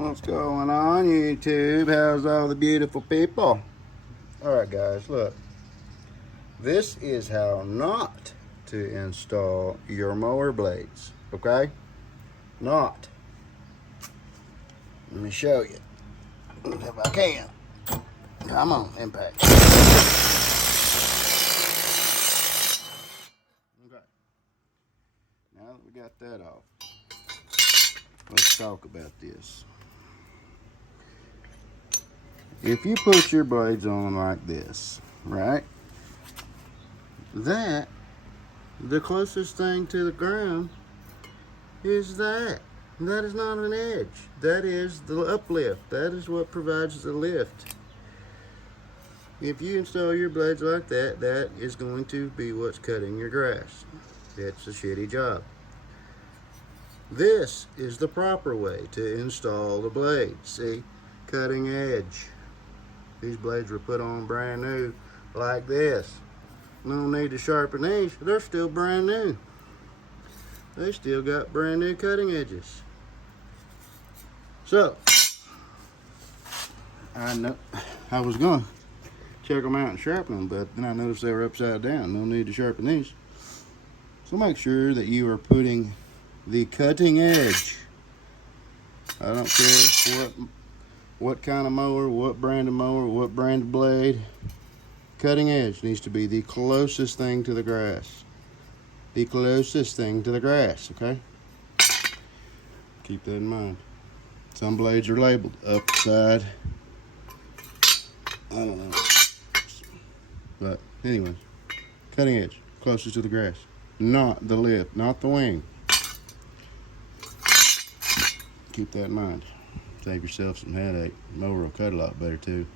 What's going on, YouTube? How's all the beautiful people? Alright guys, look. This is how not to install your mower blades, okay? Not. Let me show you, if I can. Come on, impact. Okay. Now that we got that off, let's talk about this. If you put your blades on like this, right? That, the closest thing to the ground is that. That is not an edge. That is the uplift. That is what provides the lift. If you install your blades like that, that is going to be what's cutting your grass. It's a shitty job. This is the proper way to install the blades. See? Cutting edge. These blades were put on brand new like this. No need to sharpen these. They're still brand new. They still got brand new cutting edges. So, I was going to check them out and sharpen them, but then I noticed they were upside down. No need to sharpen these. So make sure that you are putting the cutting edge. I don't care what kind of mower, what brand of mower, what brand of blade. Cutting edge needs to be the closest thing to the grass. The closest thing to the grass, okay? Keep that in mind. Some blades are labeled upside. I don't know. But anyways, cutting edge, closest to the grass. Not the lip, not the wing. Keep that in mind. Save yourself some headache. Mower will cut a lot better too.